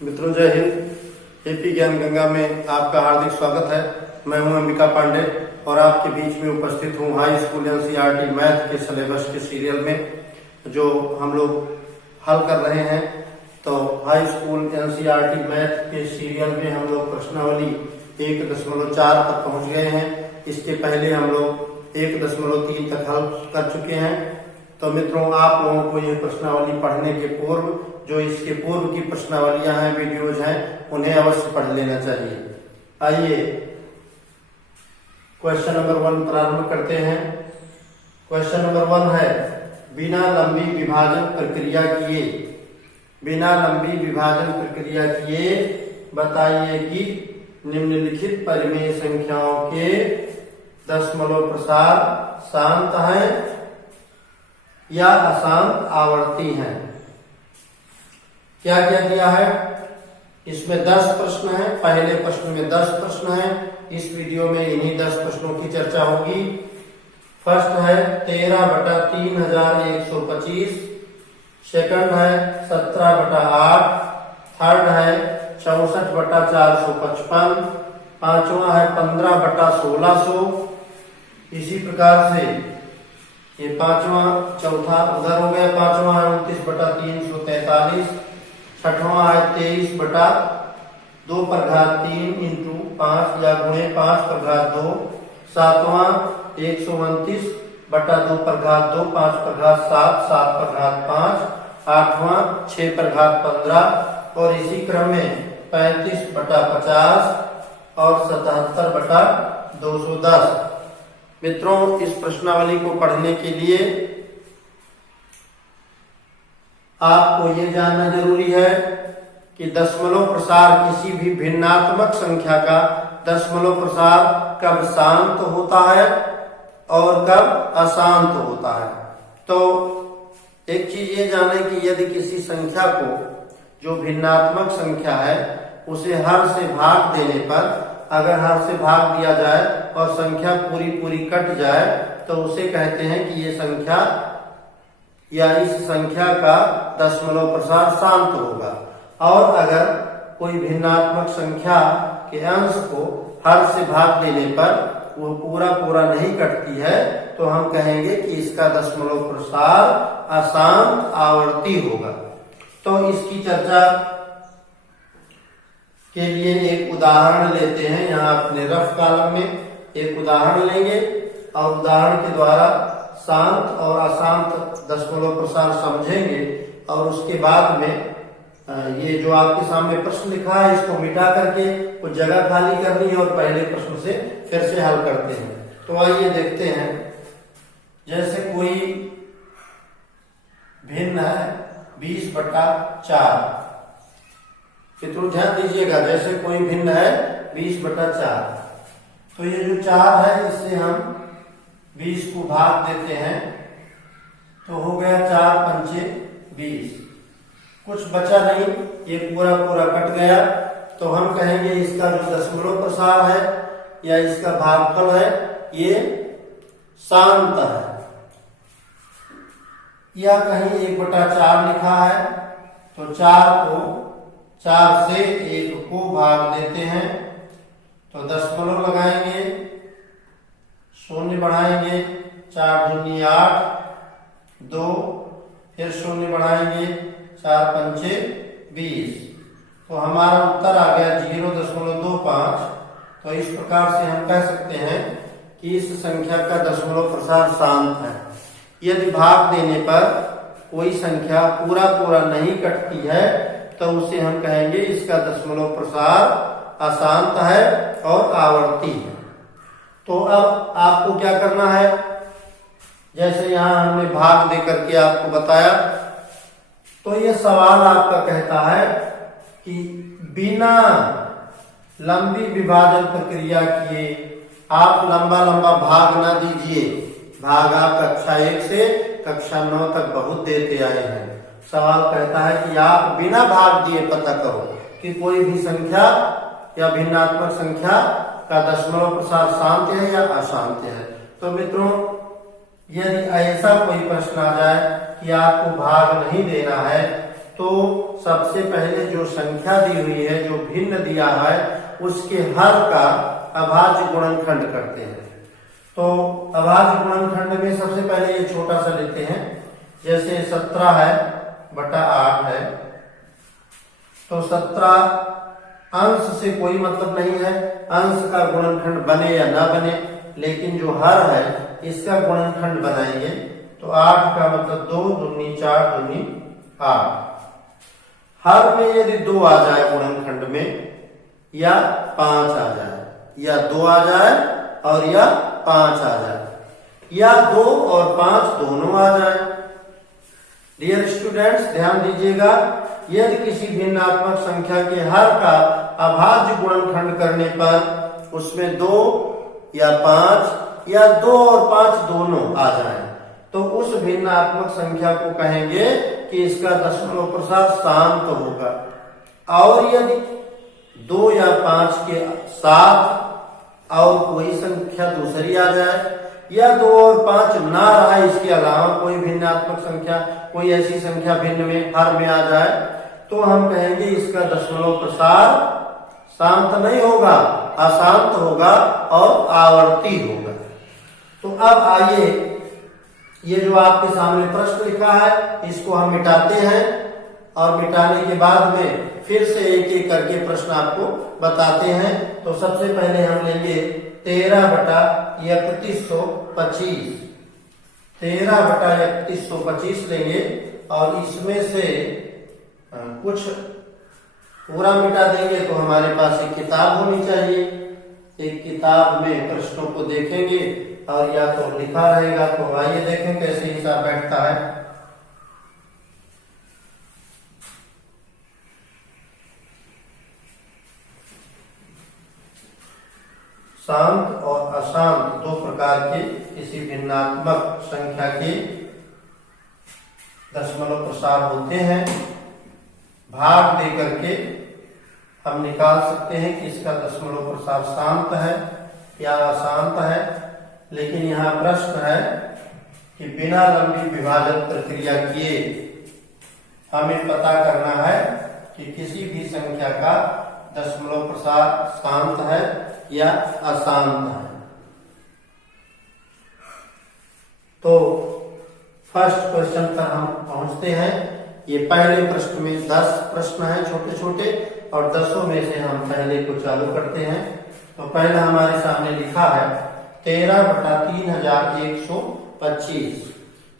मित्रों जय हिंद। एपी ज्ञान गंगा में आपका हार्दिक स्वागत है। मैं हूं अंबिका पांडे और आपके बीच में उपस्थित हूं हाई स्कूल एनसीईआरटी मैथ के सिलेबस के सीरियल में जो हम लोग हल कर रहे हैं। तो हाई स्कूल एनसीईआरटी मैथ के सीरियल में हम लोग प्रश्नावली 1.4 तक पहुंच गए हैं। इसके पहले हम लोग 1.3 तक हल कर चुके हैं। तो मित्रों, आप लोगों को यह प्रश्नावली पढ़ने के पूर्व जो इसके पूर्व की प्रश्नावलियां हैं, वीडियोज हैं, उन्हें अवश्य पढ़ लेना चाहिए। आइए क्वेश्चन नंबर 1 प्रारंभ करते हैं। क्वेश्चन नंबर 1 है, बिना लंबी विभाजन प्रक्रिया किए बताइए कि निम्नलिखित परिमेय संख्याओं के दशमलव प्रसार शांत है या अशांत आवर्ती हैं। क्या क्या दिया है? इसमें 10 प्रश्न है। पहले प्रश्न में 10 प्रश्न है। इस वीडियो में इन्हीं 10 प्रश्नों की चर्चा होगी। फर्स्ट है 13/3125, सेकंड है 17/8, थर्ड है 64/455, पांचवा है 15/1600। इसी प्रकार से ये पांचवा, चौथा उधर हो गया। पांचवा है 29/343, छठवां है 23/2/3 इंटू 5 या गुणे 5/2, सातवां 129/2/2 5/7 7/5, आठवां 6/15 और इसी क्रम में 35/50 और 77/210। मित्रों, इस प्रश्नावली को पढ़ने के लिए आपको ये जानना जरूरी है कि दशमलव प्रसार किसी भी भिन्नात्मक संख्या का दशमलव प्रसार कब शांत होता है और कब अशांत होता है। तो एक चीज ये जाने कि यदि किसी संख्या को, जो भिन्नात्मक संख्या है, उसे हर से भाग देने पर, अगर हर से भाग दिया जाए और संख्या पूरी पूरी कट जाए तो उसे कहते हैं कि ये संख्या या इस संख्या का दशमलव प्रसार शांत होगा। और अगर कोई भिन्नात्मक संख्या के अंश को हर से भाग देने पर वो पूरा पूरा नहीं कटती है तो हम कहेंगे कि इसका दशमलव प्रसार अशांत आवर्ती होगा। तो इसकी चर्चा के लिए एक उदाहरण लेते हैं। यहाँ अपने रफ कॉलम में एक उदाहरण लेंगे और उदाहरण के द्वारा शांत और अशांत दशमलव प्रसार समझेंगे और उसके बाद में ये जो आपके सामने प्रश्न लिखा है इसको मिटा करके कुछ जगह खाली करनी है और पहले प्रश्न से फिर से हल करते हैं। तो आइए देखते हैं। जैसे कोई भिन्न है 20/4। मित्रों ध्यान दीजिएगा, जैसे कोई भिन्न है 20/4, तो ये जो 4 है इससे हम 20 को भाग देते हैं तो हो गया 4 पंचे 20। कुछ बचा नहीं, ये पूरा पूरा कट गया। तो हम कहेंगे इसका जो दशमलव प्रसार है या इसका भागफल है ये शांत है। या कहीं 1/4 लिखा है तो 4 से 1 को भाग देते हैं तो दशमलव लगाएंगे, शून्य बढ़ाएंगे, 4 दूनी 8, 2, फिर शून्य बढ़ाएंगे, 4 पंचे 20। तो हमारा उत्तर आ गया 0.25। तो इस प्रकार से हम कह सकते हैं कि इस संख्या का दशमलव प्रसार शांत है। यदि भाग देने पर कोई संख्या पूरा पूरा नहीं कटती है तो उसे हम कहेंगे इसका दशमलव प्रसार अशांत है और आवर्ती है। तो अब आपको क्या करना है, जैसे यहाँ हमने भाग दे करके आपको बताया, तो ये सवाल आपका कहता है कि बिना लंबी विभाजन प्रक्रिया किए आप लंबा लंबा भाग ना दीजिए। भाग आप कक्षा 1 से कक्षा 9 तक बहुत देते आए हैं। सवाल कहता है कि आप बिना भाग दिए पता करो कि कोई भी संख्या या भिन्नात्मक संख्या का दशमलव प्रसार शांत है या अशांत है। तो मित्रों, यदि ऐसा कोई प्रश्न आ जाए कि आपको भाग नहीं देना है तो सबसे पहले जो संख्या दी हुई है, जो भिन्न दिया है, उसके हर का अभाज्य गुणनखंड करते हैं। तो अभाज्य गुणनखंड में सबसे पहले ये छोटा सा लेते हैं, जैसे 17 है बटा 8 है, तो 17 अंश से कोई मतलब नहीं है, अंश का गुणनखंड बने या ना बने, लेकिन जो हर है इसका गुणनखंड बनाएंगे। तो 8 का मतलब 2 दूनी 4 दूनी 8। हर में यदि 2 आ जाए गुणनखंड में, या 5 आ जाए, या 2 आ जाए और या 5 आ जाए, या 2 और 5 दोनों आ जाए। डियर स्टूडेंट्स, ध्यान दीजिएगा, यदि किसी भिन्नात्मक संख्या के हर का अभाज्य गुणनखंड करने पर उसमें 2 या 5 या 2 और 5 दोनों आ जाए, तो उस भिन्नात्मक संख्या को कहेंगे कि इसका दशमलव प्रसार शांत होगा। और यदि 2 या 5 के साथ और कोई संख्या दूसरी आ जाए, या 2 और 5 ना रहा, इसके अलावा कोई भिन्नात्मक संख्या, कोई ऐसी संख्या भिन्न में हर में आ जाए, तो हम कहेंगे इसका दशमलव प्रसार शांत नहीं होगा, अशांत होगा और आवर्ती होगा। तो अब आइए, ये जो आपके सामने प्रश्न लिखा है इसको हम मिटाते हैं, और मिटाने के बाद में फिर से एक एक करके प्रश्न आपको बताते हैं। तो सबसे पहले हम लेंगे 13 बटा 3125, 13 बटा 3125 लेंगे, और इसमें से कुछ पूरा मिटा देंगे। तो हमारे पास एक किताब होनी चाहिए, एक किताब में प्रश्नों को देखेंगे, और या तो लिखा रहेगा। तो आइए देखें कैसे हिसाब बैठता है। शांत और अशांत दो प्रकार के किसी भिन्नात्मक संख्या के दशमलव प्रसार होते हैं। भाग दे करके हम निकाल सकते हैं कि इसका दशमलव प्रसार शांत है या अशांत है। लेकिन यहाँ प्रश्न है कि बिना लंबी विभाजन प्रक्रिया किए हमें पता करना है कि किसी भी संख्या का दशमलव प्रसार शांत है या अशांत है। तो फर्स्ट क्वेश्चन पर हम पहुंचते हैं। ये पहले प्रश्न में 10 प्रश्न हैं छोटे छोटे, और 10 में से हम पहले को चालू करते हैं। तो पहले हमारे सामने लिखा है 13 बटा 3125।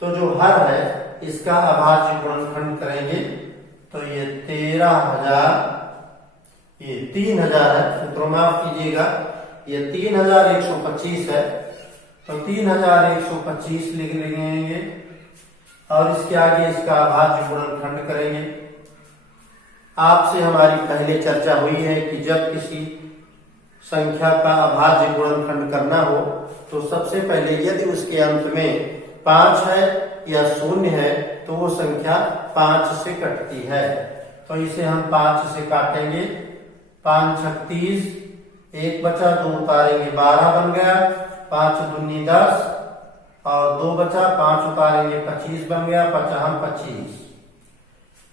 तो जो हर है इसका अभाज्य गुणनखंड करेंगे। तो ये 13,000, ये 3000 है, तो माफ कीजिएगा, ये 3125 है। तो 3125 लिख लेंगे, और इसके आगे इसका अभाज्य गुणनखंड करेंगे। आपसे हमारी पहले चर्चा हुई है कि जब किसी संख्या का अभाज्य गुणनखंड करना हो, तो सबसे पहले यदि उसके अंत में 5 है या 0 है, तो वो संख्या 5 से कटती है। तो इसे हम 5 से काटेंगे। 5 छक 30, 1 बचा, 2 उतारेंगे 12 बन गया, 5 दूनी 10, और 2 बचा, 5 उतारेंगे 25 बन गया, 55 25।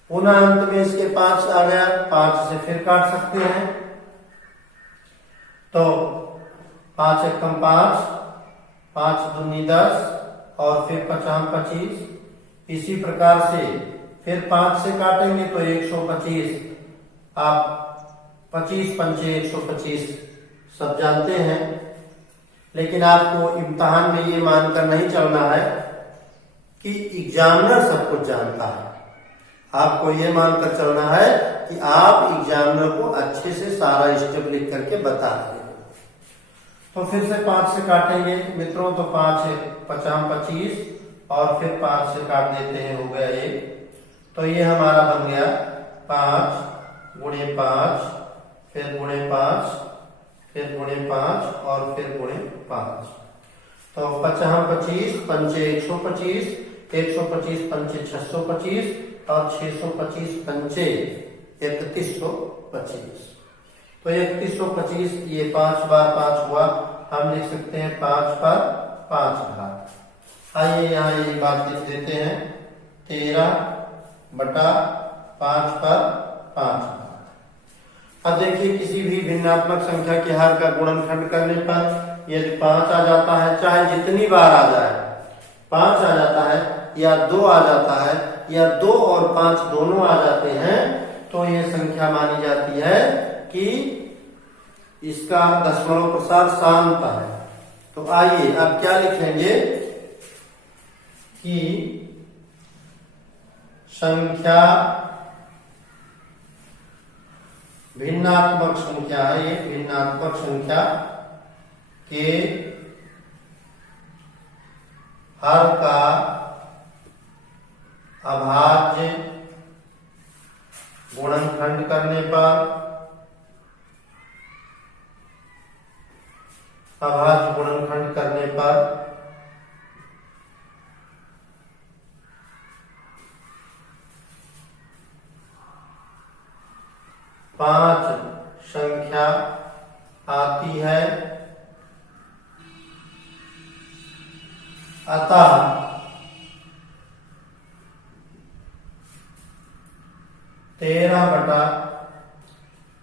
पुनः अंत में इसके 5 आ गया, 5 से फिर काट सकते हैं। तो 5 एकम 5, 5 दूनी 10, और फिर 55 25। इसी प्रकार से फिर 5 से काटेंगे तो 125। आप 25 पंचे 125 सब जानते हैं, लेकिन आपको इम्तिहान में ये मानकर नहीं चलना है कि एग्जामिनर सब कुछ जानता है। आपको ये मानकर चलना है कि आप एग्जामिनर को अच्छे से सारा स्टेप लिख करके बता रहे हैं। तो फिर से 5 से काटेंगे मित्रों। तो 5 55 25, और फिर 5 से काट देते हैं, हो गया 1। तो ये हमारा बन गया 5 गुणे 5, फिर गुणे 5, फिर गुणे 5, और फिर गुणे 5। तो 55 25 पंचे 125, 125 पंचे 625, और 625 पंचे 3125। तो 3125, ये 5 बार 5 हुआ, हम लिख सकते हैं 5 पर 5 घात। आइए यहाँ ये बात लिख देते हैं 13 बटा 5 पर 5। अब देखिए किसी भी भिन्नात्मक संख्या के हर का गुणनखंड करने पर यदि 5 आ जाता है, चाहे जितनी बार आ जाए, 5 आ जाता है या 2 आ जाता है या 2 और 5 दोनों आ जाते हैं, तो ये संख्या मानी जाती है कि इसका दशमलव प्रसार शांत है। तो आइए अब क्या लिखेंगे कि संख्या भिन्नात्मक संख्या है, ये भिन्नात्मक संख्या के हर का अभाज्य गुणनखंड करने पर, अभाज्य गुणनखंड करने पर 5 संख्या आती है। अतः तेरह बटा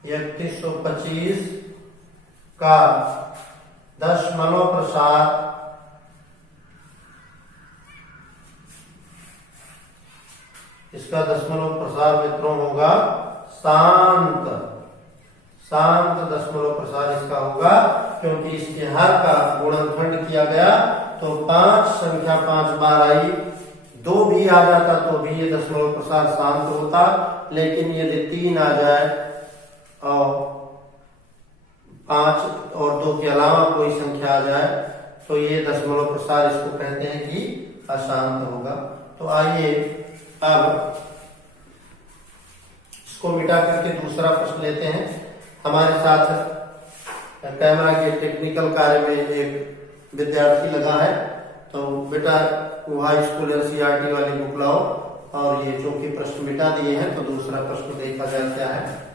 3125 का दशमलव प्रसार इसका दशमलव प्रसार मित्रों होगा शांत। शांत दशमलव प्रसार इसका होगा, क्योंकि इसके हर का गुणनखंड किया गया तो 5 संख्या 5 बार आई, 2 भी आ जाता तो भी ये दशमलव प्रसार शांत होता। लेकिन यदि 3 आ जाए और 5 और 2 के अलावा कोई संख्या आ जाए तो ये दशमलव प्रसार इसको कहते हैं कि अशांत होगा। तो आइए अब इसको मिटा करके दूसरा प्रश्न लेते हैं। हमारे साथ कैमरा के टेक्निकल कार्य में एक विद्यार्थी लगा है, तो बेटा वो हाई स्कूल NCERT वाली बुक लाओ और ये चूंकि प्रश्न मिटा दिए हैं तो दूसरा प्रश्न देखा जाए क्या है।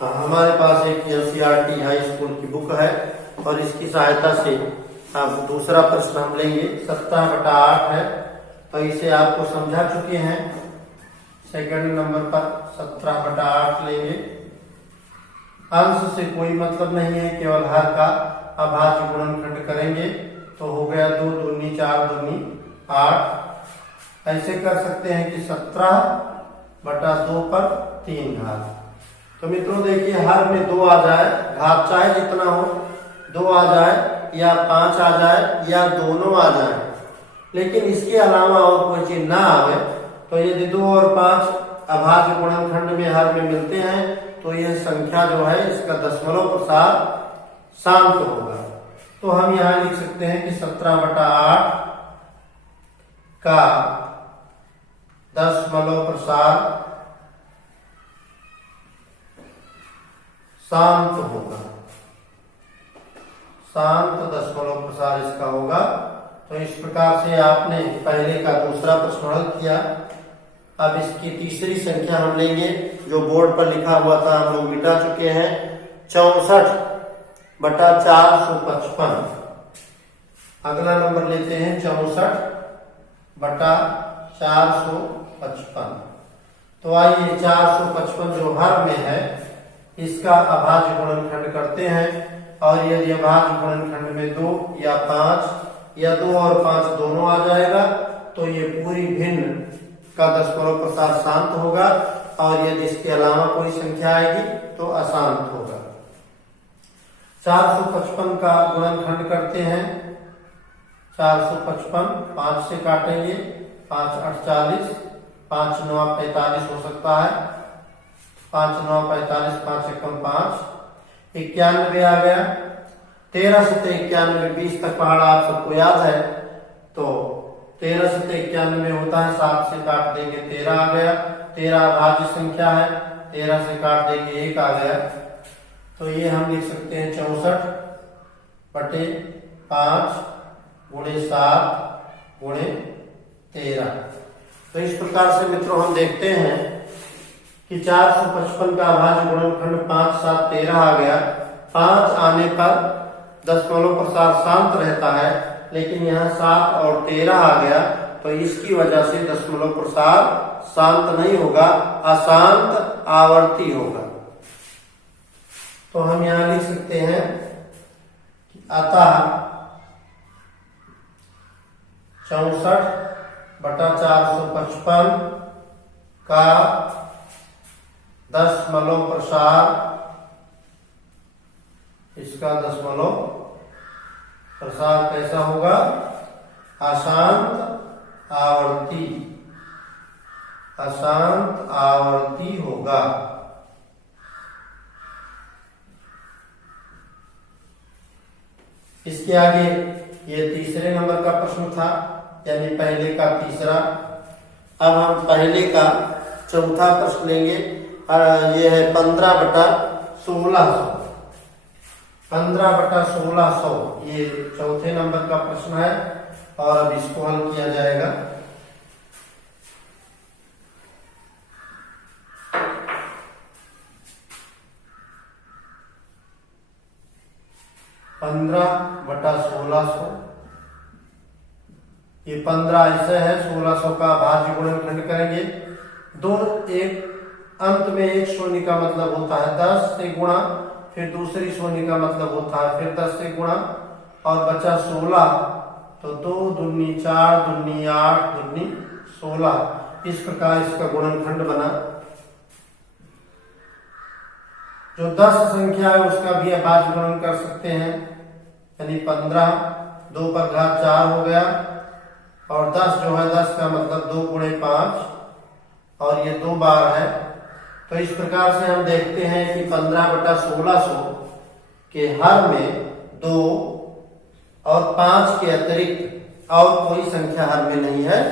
हमारे पास एक NCERT हाई स्कूल की बुक है और इसकी सहायता से अब दूसरा प्रश्न हम लेंगे। 17 बटा 8 है, तो इसे आपको समझा चुके हैं। सेकंड नंबर पर 17 बटा 8 लेंगे। अंश से कोई मतलब नहीं है, केवल हर का अभाज्य गुणनखंड करेंगे तो हो गया 2 दूनी 4 दूनी 8। ऐसे कर सकते हैं कि 17 बटा 2 पर 3 घात। तो मित्रों देखिए हर में 2 आ जाए, घात चाहे जितना हो, 2 आ जाए या 5 आ जाए या दोनों आ जाए, लेकिन इसके अलावा और कोई चीज ना आवे, तो यदि 2 और 5 अभाज्य गुणनखंड में हर में मिलते हैं तो यह संख्या जो है इसका दशमलव प्रसार शांत होगा। तो हम यहां लिख सकते हैं कि 17 बटा 8 का दशमलव प्रसार शांत होगा। शांत दशमलव प्रसार इसका होगा। तो इस प्रकार से आपने पहले का दूसरा प्रश्न हल किया। अब इसकी तीसरी संख्या हम लेंगे जो बोर्ड पर लिखा हुआ था, हम लोग मिटा चुके हैं। 64 बटा 455। अगला नंबर लेते हैं 64 बटा 455। तो आइए 455 जो हर में है इसका अभाज्य गुणनखंड करते हैं, और यदि अभाज्य गुणनखंड में 2 या 5 या 2 और 5 दोनों आ जाएगा तो ये पूरी भिन्न का दशमलव प्रसार शांत होगा, और यदि इसके अलावा कोई संख्या आएगी तो अशांत होगा। 455 का गुणनखंड करते हैं। 455 5 से काटेंगे, 5 8 40, 5 9 45 हो सकता है, 5 9 45, 5 1 5, 91 आ गया। 13 से 91 20 तक पहाड़ा आप सबको याद है, तो 13 से 91 होता है, 7 से काट देंगे 13 आ गया। 13 अभाज्य संख्या है, 13 से काट देंगे 1 आ गया। तो ये हम लिख सकते हैं 64 बटे 5 गुणे 7 गुणे 13। तो इस प्रकार से मित्रों हम देखते हैं कि 455 का अभाज्य गुणनखंड 5 7 13 आ गया। 5 आने पर दशमलव प्रसार शांत रहता है, लेकिन यहाँ 7 और 13 आ गया, तो इसकी वजह से दशमलव प्रसार शांत नहीं होगा, अशांत आवर्ती होगा। तो हम यहाँ लिख सकते हैं कि अतः 64/455 का दशमलव प्रसार, इसका दशमलव प्रसार कैसा होगा? अशांत आवर्ती, अशांत आवर्ती होगा। इसके आगे ये तीसरे नंबर का प्रश्न था, यानी पहले का तीसरा। अब हम पहले का चौथा प्रश्न लेंगे। ये है 15/1600। 15/1600 ये चौथे नंबर का प्रश्न है और अब इसको हल किया जाएगा। ये 15 ऐसे है, 1600 का भाज्य गुणनखंड करेंगे। दो एक अंत में एक शून्य का मतलब होता है 10 से गुणा, फिर दूसरी शून्य का मतलब होता है फिर 10 से गुणा, और बचा 16, तो 2 दूनी 4 दूनी 8 दूनी 16। इस प्रकार इसका गुणनखंड बना। जो 10 संख्या है उसका भी अभाज्य गुणन कर सकते हैं, यानी 15 2 पर घात 4 हो गया, और 10 जो है 10 का मतलब 2 गुणे 5, और ये 2 बार है। तो इस प्रकार से हम देखते हैं कि 15/1600 के हर में 2 और 5 के अतिरिक्त और कोई संख्या हर में नहीं है,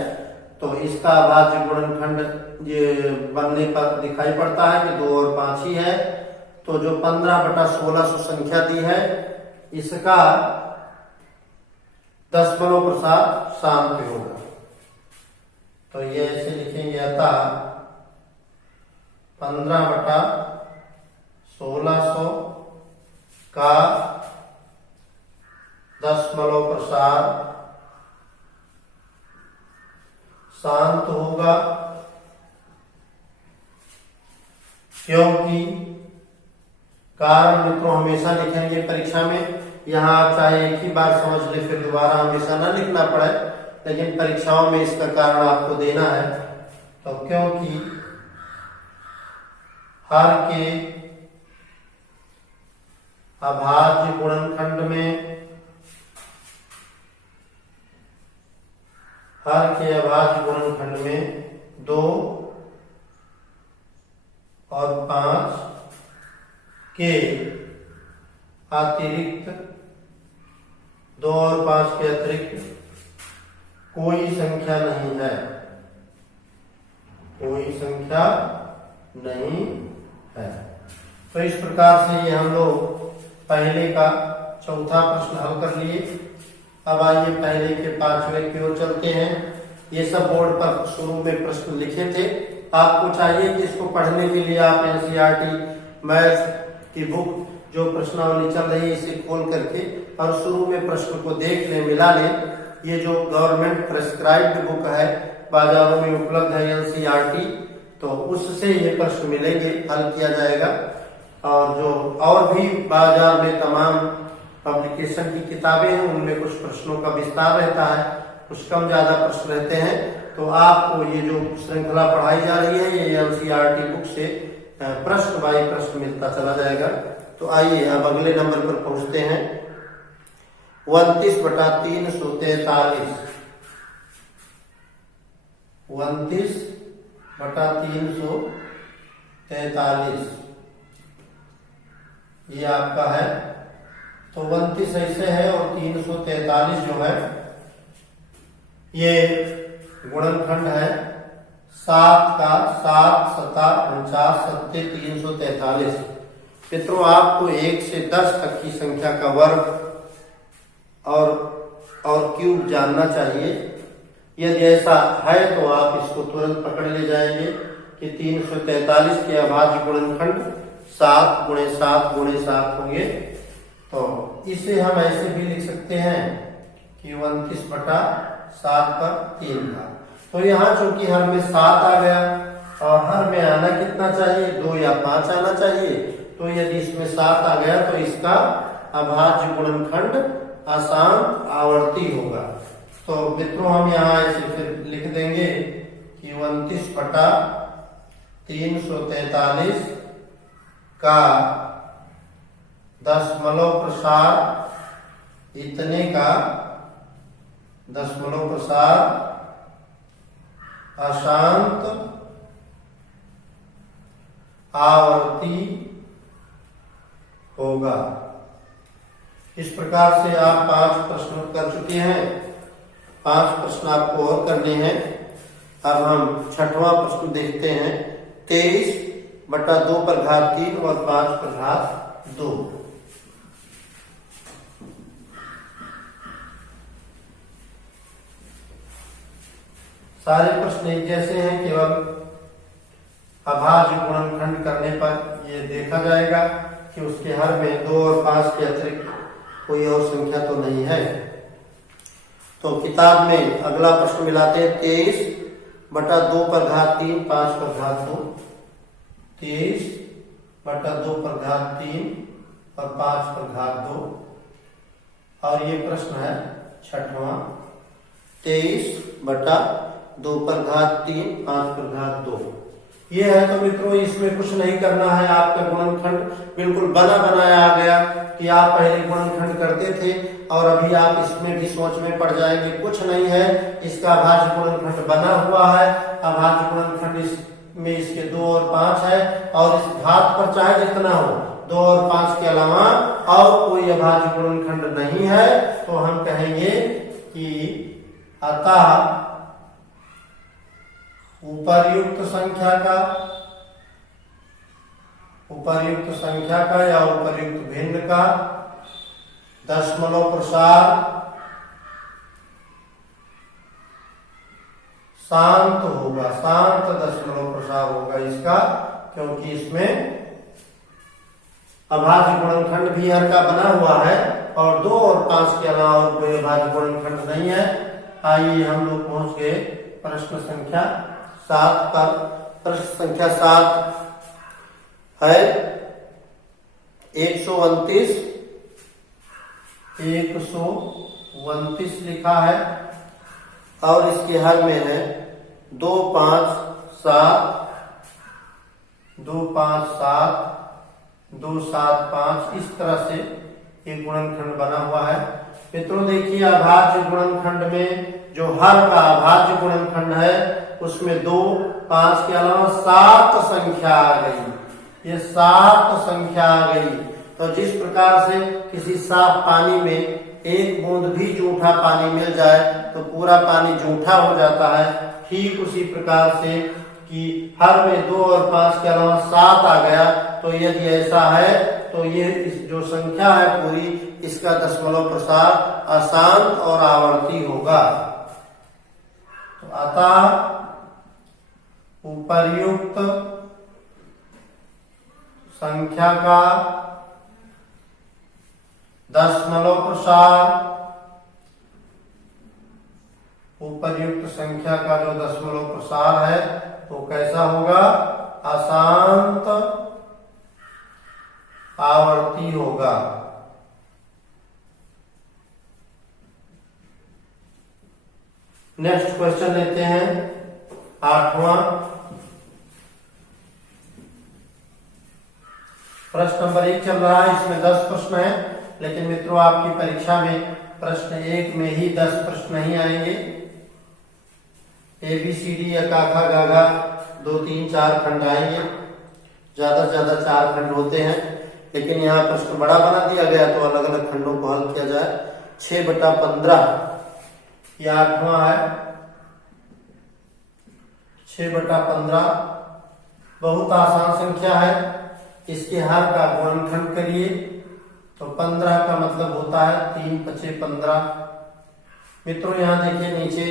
तो इसका अभाज्य गुणनखंड ये बनने पर दिखाई पड़ता है कि 2 और 5 ही है। तो जो 15/1600 संख्या दी है, इसका दशमलव प्रसार शांत होगा। तो ये ऐसे लिखेंगे, अतः 15/1600 का दशमलव प्रसार शांत होगा, क्योंकि कारण मित्रों हमेशा लिखेंगे परीक्षा में। यहाँ आप चाहे एक ही बार समझ ले, फिर दोबारा हमेशा ना लिखना पड़े, लेकिन परीक्षाओं में इसका कारण आपको देना है। तो क्योंकि हर के अभाज्य गुणनखंड में, हर के अभाज्य गुणनखंड में 2 और 5 के अतिरिक्त, 2 और 5 के अतिरिक्त कोई संख्या नहीं है, कोई संख्या नहीं है। तो इस प्रकार से ये हम लोग पहले का चौथा प्रश्न हल कर लिए। अब आइए पहले के 5वें की ओर चलते हैं। ये सब बोर्ड पर शुरू में प्रश्न लिखे थे। आपको चाहिए कि इसको पढ़ने के लिए आप एनसीईआरटी मैथ्स की बुक जो प्रश्नावली चल रही है इसे खोल करके और शुरू में प्रश्न को देख लें, मिला लें। ये जो गवर्नमेंट प्रेस्क्राइब्ड बुक है, बाजारों में उपलब्ध है एनसीईआरटी, तो उससे ये प्रश्न मिलेंगे, हल किया जाएगा। और जो और भी बाजार में तमाम पब्लिकेशन की किताबें हैं, उनमें कुछ प्रश्नों का विस्तार रहता है, कुछ कम ज्यादा प्रश्न रहते हैं। तो आपको ये जो श्रृंखला पढ़ाई जा रही है, ये एनसीईआरटी बुक से प्रश्न बाई प्रश्न मिलता चला जाएगा। तो आइए अब अगले नंबर पर पहुंचते हैं। 29/343, 29/343 ये आपका है। तो 29 ऐसे है और 343 जो है ये गुणनखंड है 7 का 7 7 49 7 343। मित्रों आपको 1 से 10 तक की संख्या का वर्ग और और क्यूब जानना चाहिए। यदि ऐसा है तो आप इसको तुरंत पकड़ ले जाएंगे कि 343 के अभाज्य गुणनखंड 7 गुणे 7 गुणे 7 होंगे। तो इसे हम ऐसे भी लिख सकते हैं कि 29/7 पर 3 का। तो यहाँ चूंकि हर में 7 आ गया और हर में आना कितना चाहिए, 2 या 5 आना चाहिए। तो यदि इसमें 7 आ गया तो इसका अभाज्य गुणनखंड अशांत आवर्ती होगा। तो मित्रों हम यहाँ ऐसे फिर लिख देंगे कि 29/343 का दशमलव प्रसार इतने का दशमलव प्रसार अशांत आवर्ती होगा। इस प्रकार से आप 5 प्रश्न कर चुके हैं। 5 प्रश्न आपको और करने हैं। अब हम 6वां प्रश्न देखते हैं। 23/2/3 और 5/2। सारे प्रश्न एक जैसे हैं, केवल अभाज्य गुणनखंड करने पर ये देखा जाएगा कि उसके हर में 2 और 5 के अतिरिक्त कोई और संख्या तो नहीं है। तो किताब में अगला प्रश्न मिलाते हैं। 23/2/3 5/2। 23/2/3 और 5/2। और ये प्रश्न है 6वां। 23/2/3 5/2। ये है। तो मित्रों इसमें कुछ नहीं करना है। आपका गुणनखंड बिल्कुल बना बनाया आ गया कि आप पहले गुणनखंड करते थे और अभी आप इसमें भी सोच में पड़ जाएंगे। कुछ नहीं है, इसका अभाज्य गुणनखंड बना हुआ है। अभाज्य गुणनखंड इसमें इसके 2 और 5 है और इस घात पर चाहे जितना हो 2 और 5 के अलावा और कोई अभाज्य गुणनखंड नहीं है। तो हम कहेंगे कि अतः उपर्युक्त संख्या का या उपर्युक्त भिन्न का दशमलव प्रसार शांत होगा। शांत दशमलव प्रसार होगा इसका, क्योंकि इसमें अभाज्य गुणनखंड भी हर का बना हुआ है और 2 और 5 के अलावा और कोई अभाज्य गुणनखंड नहीं है। आइए हम लोग पहुंच गए प्रश्न संख्या 7 पर। प्रश्न संख्या 7 है 129 लिखा है और इसके हर में है 2 5 7 2 5 7 2 7 5। इस तरह से एक गुणनखंड बना हुआ है। मित्रों देखिए अभाज्य गुणनखंड में जो हर का अभाज्य गुणनखंड है उसमें 2 5 के अलावा 7 संख्या आ गई। ये 7 संख्या आ गई। तो जिस प्रकार से किसी साफ पानी में एक बूंद भी जूठा पानी मिल जाए तो पूरा पानी जूठा हो जाता है, ठीक उसी प्रकार से कि हर में 2 और 5 के अलावा 7 आ गया। तो यदि ऐसा है तो ये जो संख्या है पूरी, इसका दशमलव प्रसार अशांत और आवर्ती होगा। तो अतः उपर्युक्त संख्या का दशमलव प्रसार, उपर्युक्त संख्या का जो दशमलव प्रसार है तो कैसा होगा, अशांत आवर्ती होगा। नेक्स्ट क्वेश्चन लेते हैं 8वां। प्रश्न नंबर 1 चल रहा है। इसमें 10 प्रश्न है, लेकिन मित्रों आपकी परीक्षा में प्रश्न 1 में ही 10 प्रश्न नहीं आएंगे। ABCD या काखा गाघा 2 3 4 खंड आएंगे, ज्यादा से ज्यादा 4 खंड होते हैं। लेकिन यहाँ प्रश्न बड़ा बना दिया गया तो अलग अलग खंडों को हल किया जाए। 6/15 यह 8वां है। 6/15 बहुत आसान संख्या है। इसके हर का गुणनखंड करिए तो 15 का मतलब होता है 3 × 5 = 15। मित्रों यहाँ देखिए नीचे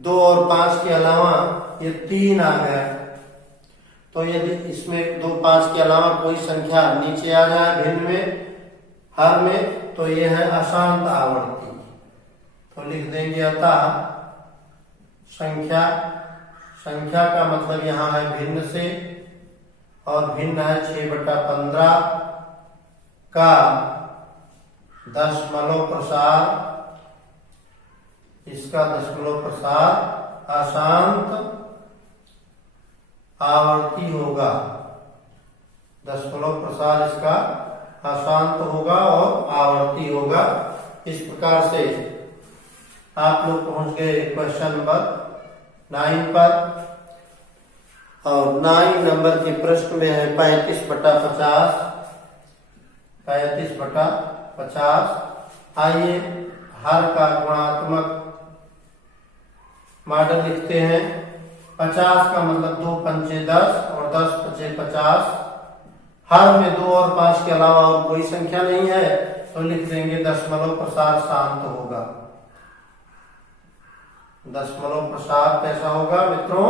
2 और 5 के अलावा ये 3 आ गया। तो यदि इसमें 2, 5 के अलावा कोई संख्या नीचे आ जाए भिन्न में, हर में, तो ये है अशांत आवर्ती। तो लिख देंगे अतः संख्या, संख्या का मतलब यहाँ है भिन्न से, और भिन्न है 6/15 का दशमलव प्रसार, इसका दशमलव प्रसार अशांत आवर्ती होगा। दशमलव प्रसार इसका अशांत होगा और आवर्ती होगा। इस प्रकार से आप लोग पहुंच गए क्वेश्चन नंबर 9 पर। और 9 नंबर के प्रश्न में है 35/50। 35/50। आइए हर का गुणात्मक मॉडल लिखते हैं। 50 का मतलब 2 पंचे 10 और 10 पचे 50। हर में 2 और 5 के अलावा और कोई संख्या नहीं है, तो लिख देंगे दशमलव प्रसार शांत होगा। दशमलव प्रसार कैसा होगा मित्रों?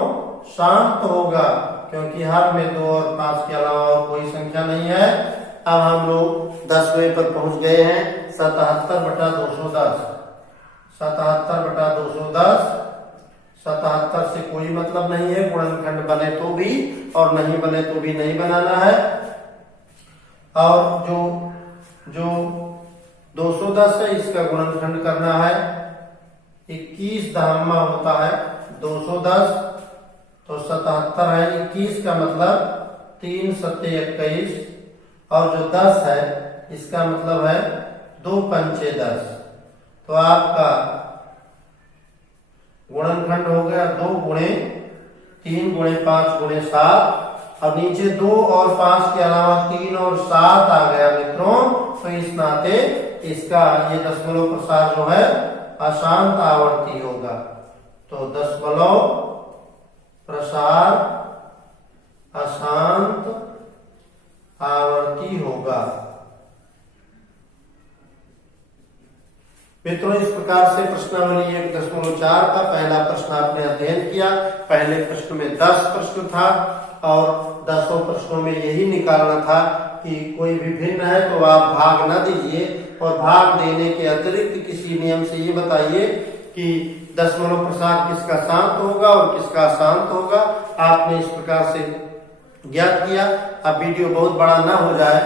शांत होगा, क्योंकि हर में 2 और 5 के अलावा और कोई संख्या नहीं है। अब हम लोग 10वें पर पहुंच गए हैं। 77/210। 77/210। 77 से कोई मतलब नहीं है, गुणनखंड बने तो भी और नहीं बने तो भी नहीं बनाना है। और जो 210 है इसका गुणनखंड करना है। 21 दहम्मा होता है 210, तो 77 है। 21 का मतलब 3 सत्ते 21, और जो 10 है इसका मतलब है 2 पंचे 10। तो आपका गुणनखंड हो गया 2 गुणे 3 गुणे 5 गुणे 7। अब नीचे 2 और 5 के अलावा 3 और 7 आ गया मित्रों, तो इस नाते इसका ये दशमलव प्रसार जो है अशांत आवर्ती होगा। तो दशमलव प्रसार अशांत आवर्ती होगा। मित्रों इस प्रकार से प्रश्नावली 1.4 का पहला प्रश्न आपने अध्ययन किया। पहले प्रश्न में 10 प्रश्न था और 10 प्रश्नों में यही निकालना था कि कोई भी भिन्न है तो आप भाग न दीजिए, और भाग देने के अतिरिक्त किसी नियम से ये बताइए कि दशमलव प्रसार किसका शांत होगा और किसका अशांत होगा। आपने इस प्रकार से ज्ञात किया। अब वीडियो बहुत बड़ा ना हो जाए,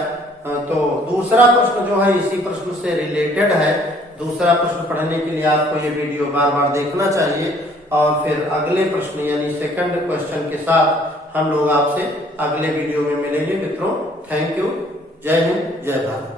तो दूसरा प्रश्न जो है इसी प्रश्न से रिलेटेड है। दूसरा प्रश्न पढ़ने के लिए आपको ये वीडियो बार बार देखना चाहिए, और फिर अगले प्रश्न यानी सेकंड क्वेश्चन के साथ हम लोग आपसे अगले वीडियो में मिलेंगे मित्रों। Thank you. जय हिंद, जय भारत।